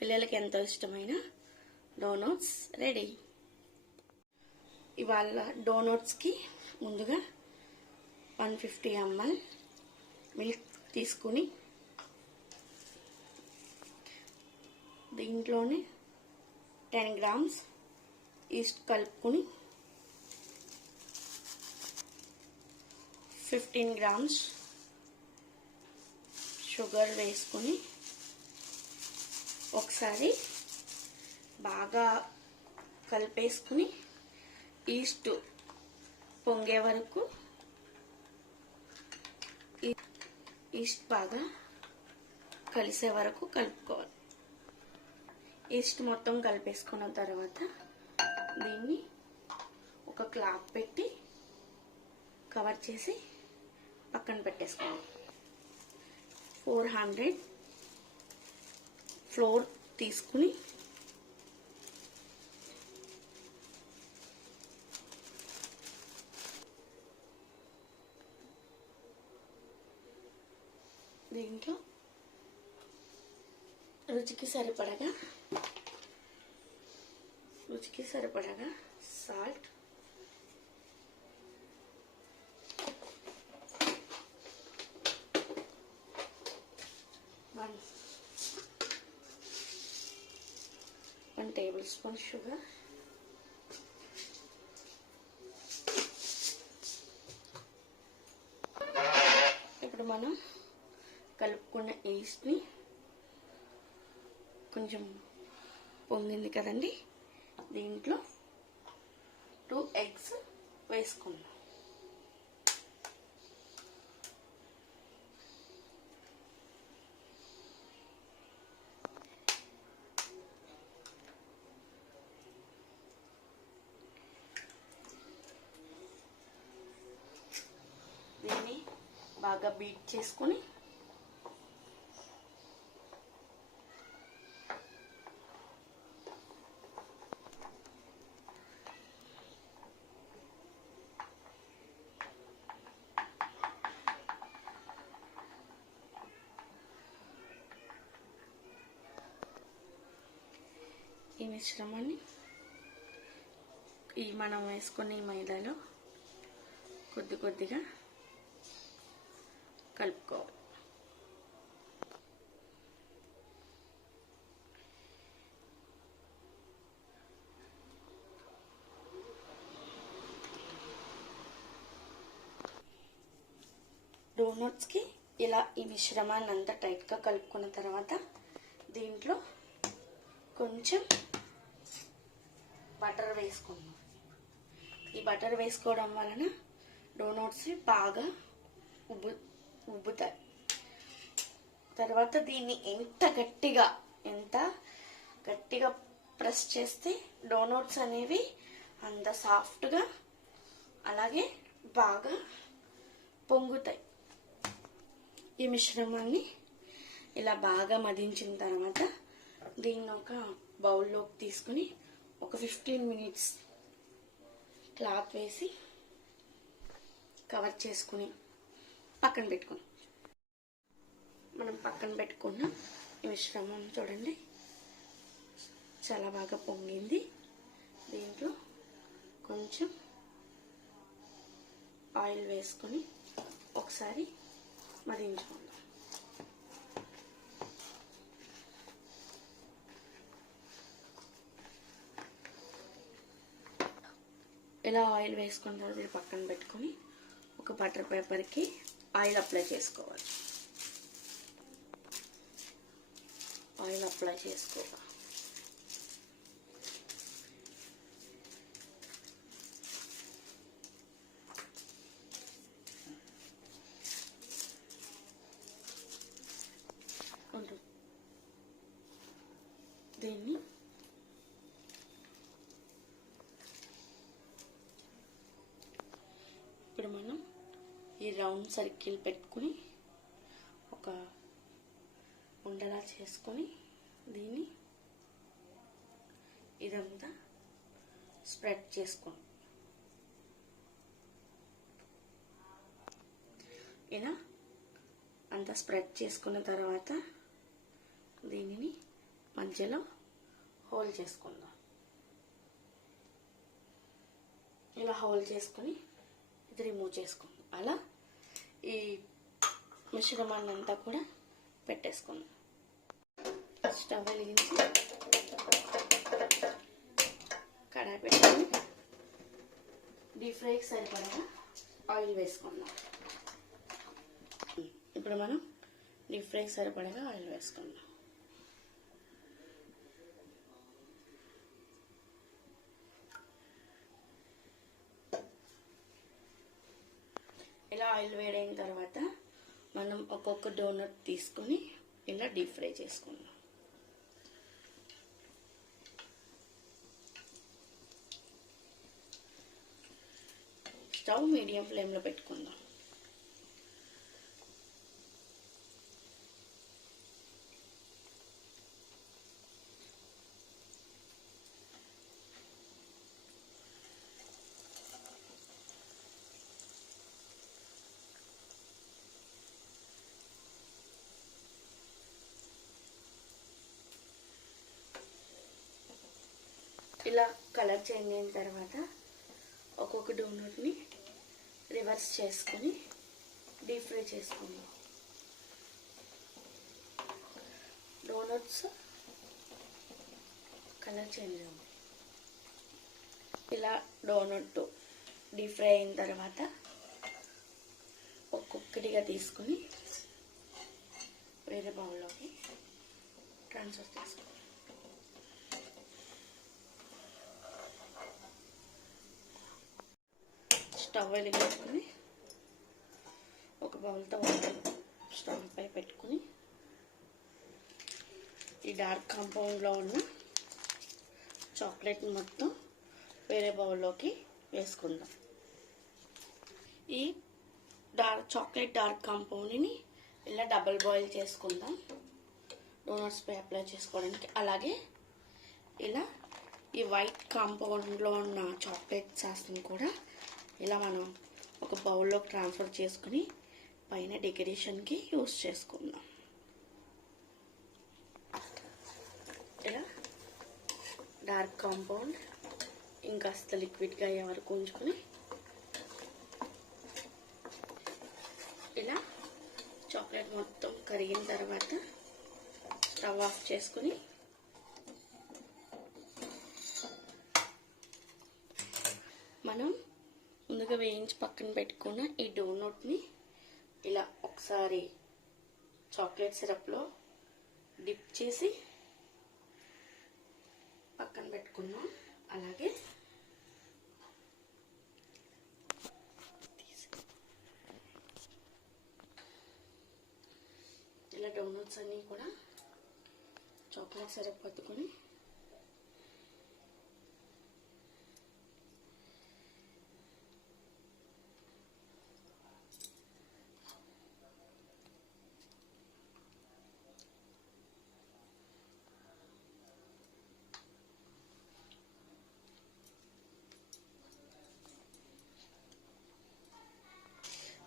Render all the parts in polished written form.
పిల్లలకి ఎంతో ఇష్టమైన డోనట్స్ రెడీ. ఇవాళ డోనట్స్కి ముందుగా 150 ml మిల్క్ తీసుకుని దీంట్లోనే 10 grams ఈస్ట్ కలుపుకుని 15 grams షుగర్ వేసుకుని ఒకసారి బాగా కలిపేసుకుని ఈస్ట్ పొంగే వరకు ఈస్ట్ బాగా కలిసే వరకు కలుపుకోవాలి. ఈస్ట్ మొత్తం కలిపేసుకున్న తర్వాత దీన్ని ఒక క్లాత్ పెట్టి కవర్ చేసి పక్కన పెట్టేసుకోవాలి. 400 ఫ్లోర్ తీసుకుని దీంట్లో రుచికి సరిపడగా salt, one tablespoon sugar, ఇప్పుడు మనం కలుపుకున్న ఈస్ట్ని కొంచెం పొంగింది కదండి, దీంట్లో 2 eggs వేసుకుందాం. దీన్ని బాగా బీట్ చేసుకుని ఈ మిశ్రమాన్ని మనం వేసుకునే మైదాలో కొద్దిగా కలుపుకోవాలి. డోనట్స్కి ఇలా ఈ మిశ్రమాన్ని అంతా టైట్గా కలుపుకున్న తర్వాత దీంట్లో కొంచెం బటర్ వేసుకుందాం. ఈ బటర్ వేసుకోవడం వలన డోనట్స్ బాగా ఉబ్బుతాయి. తర్వాత దీన్ని ఎంత గట్టిగా ప్రెస్ చేస్తే డోనట్స్ అనేవి అంత సాఫ్ట్గా అలాగే బాగా పొంగుతాయి. ఈ మిశ్రమాన్ని ఇలా బాగా మదించిన తర్వాత దీన్ని ఒక బౌల్లోకి తీసుకుని ఒక 15 minutes క్లాత్ వేసి కవర్ చేసుకుని పక్కన పెట్టుకుని మనం పక్కన పెట్టుకున్న ఈ మిశ్రమం చూడండి చాలా బాగా పొంగింది. దీంట్లో కొంచెం ఆయిల్ వేసుకొని ఒకసారి మదించుకుందాం. ఇలా ఆయిల్ వేసుకున్న తర్వాత పక్కన పెట్టుకొని ఒక బటర్ పేపర్కి ఆయిల్ అప్లై చేసుకోవాలి. ఆయిల్ అప్లై చేసుకోవాలి. దీన్ని ఇప్పుడు మనం ఈ రౌండ్ సర్కిల్ పెట్టుకుని ఒక ఉండలా చేసుకొని దీన్ని ఇదంతా స్ప్రెడ్ చేసుకోండి. ఇలా అంతా స్ప్రెడ్ చేసుకున్న తర్వాత దీనిని మధ్యలో హోల్ చేసుకుందాం. ఇలా హోల్ చేసుకొని ఇది రిమూవ్ చేసుకుందాం. అలా ఈ మిశ్రమాన్ని అంతా కూడా పెట్టేసుకుందాం. స్టవ్ వెలిగించి కడాయి పెట్టుకొని డీప్ ఫ్రైకి సరిపడగా ఆయిల్ వేసుకుందాం. ఇప్పుడు మనం డీప్ ఫ్రైకి సరిపడగా ఆయిల్ వేసుకుందాం. ఇలా ఆయిల్ వేడైన తర్వాత మనం ఒక్కొక్క డోనట్ తీసుకొని ఇలా డీప్ ఫ్రై చేసుకుందాం. స్టవ్ మీడియం ఫ్లేమ్లో పెట్టుకుందాం. ఇలా కలర్ చేంజ్ అయిన తర్వాత ఒక్కొక్క డోనట్ని రివర్స్ చేసుకొని డీప్ ఫ్రై చేసుకుందాం. డోనట్స్ కలర్ చేంజ్ అవ్వాలి. ఇలా డోనట్ డీప్ ఫ్రై అయిన తర్వాత ఒక్కొక్కటిగా తీసుకొని వేరే బౌల్లోకి ట్రాన్స్ఫర్ చేసుకోవాలి. స్టవ్ వెలిగించుకొని ఒక బౌల్తో వాటర్ స్టవ్ పై పెట్టుకుని ఈ డార్క్ కాంపౌండ్లో ఉన్న చాక్లెట్ మొత్తం వేరే బౌల్లోకి వేసుకుందాం. ఈ చాక్లెట్ డార్క్ కాంపౌండ్ని ఇలా డబుల్ బాయిల్ చేసుకుందాం డోనట్స్ పై అప్లై చేసుకోవడానికి. అలాగే ఇలా ఈ వైట్ కాంపౌండ్లో ఉన్న చాక్లెట్ సాస్ని కూడా ఇలా మనం ఒక బౌల్లోకి ట్రాన్స్ఫర్ చేసుకుని పైన డెకరేషన్కి యూస్ చేసుకుందాం. ఇలా డార్క్ కాంపౌండ్ ఇంకాస్త లిక్విడ్గా అయ్యే వరకు ఉంచుకొని ఇలా చాక్లెట్ మొత్తం కరిగిన తర్వాత స్టవ్ ఆఫ్ చేసుకుని మనం ముందుగా వేయించి పక్కన పెట్టుకున్న ఈ డోనట్ని ఇలా ఒకసారి చాక్లెట్ సిరప్లో డిప్ చేసి పక్కన పెట్టుకున్నాం. అలాగే ఇలా డోనట్స్ అన్నీ కూడా చాక్లెట్ సిరప్ పట్టుకొని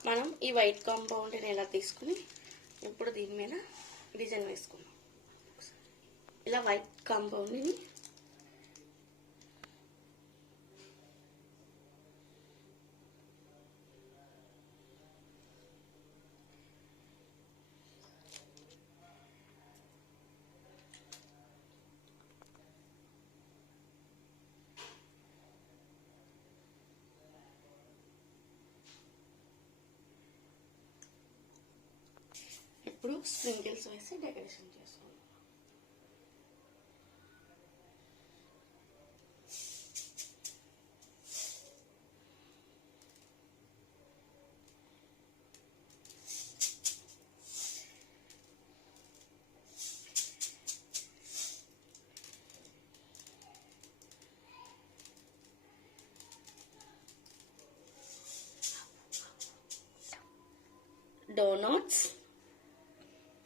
మనం ఈ వైట్ కాంపౌండ్ని ఎలా తీసుకుని ఇప్పుడు దీని మీద డిజైన్ వేసుకున్నాం. ఇలా వైట్ కాంపౌండ్ని ఇప్పుడు స్ప్రింకిల్స్ వేసి డెకరేషన్ చేసుకుందాం. డోనట్స్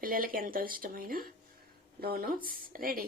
పిల్లలకి ఎంతో ఇష్టమైన డోనట్స్ రెడీ.